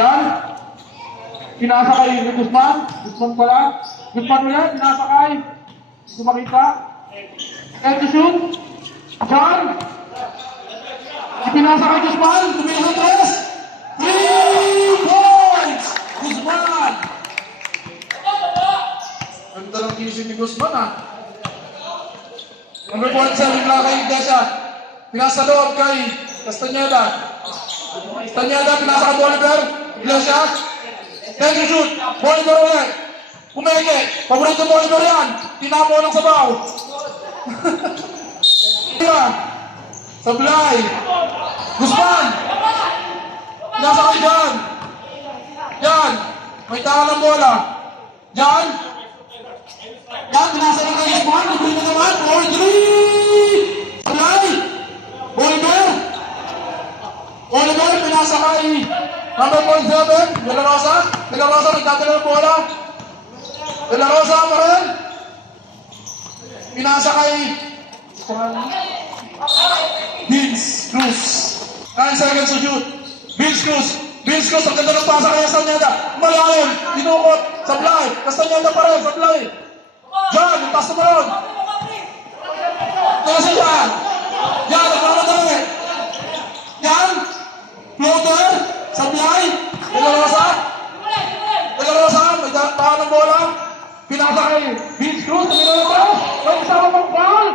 Diyan. Pinasakay ni Guzman. Guzman pala. Guzman ulit. Pinasakay. Gusto makita. And to shoot. Diyan. Ipinasakay Guzman. Tumingin tres. 3 points! Guzman! Ganda ng isip ni Guzman, ha? Number 47 mula kay Iglesia. Pinasa loob kay Castañeda. Castañeda, pinasa kay Bolivar. Iglesia. Then to shoot. Bolivar ulit. Pumeke. Paborito Bolivar yan. Tinapo ng sabaw. Sablay. Guzman. Pinasa kay Jan. Jan. May taka ng bola. Jan. Jan, pinasa ng kay Guzman. Libre na naman. 4-3. Sablay. Bolivar. Bolivar, pinasa kay number 47. De La Rosa. De La Rosa, nagdadala ng bola. De La Rosa pa rin. Pinasa kay Vince Cruz. 9 seconds to shoot. Vince Cruz. Vince Cruz, ang ganda ng pasa kay Castañeda. Malalim. Tinukot. Sablay. Castañeda pa rin. Sablay. Jan, taas na pa ron. Ito si Jan. Jan, nagmamadali. Jan. Floater. Sablay. De La Rosa. De La Rosa. May tahan ng bola. Pinasa kay Vince Cruz. May kasama pang foul.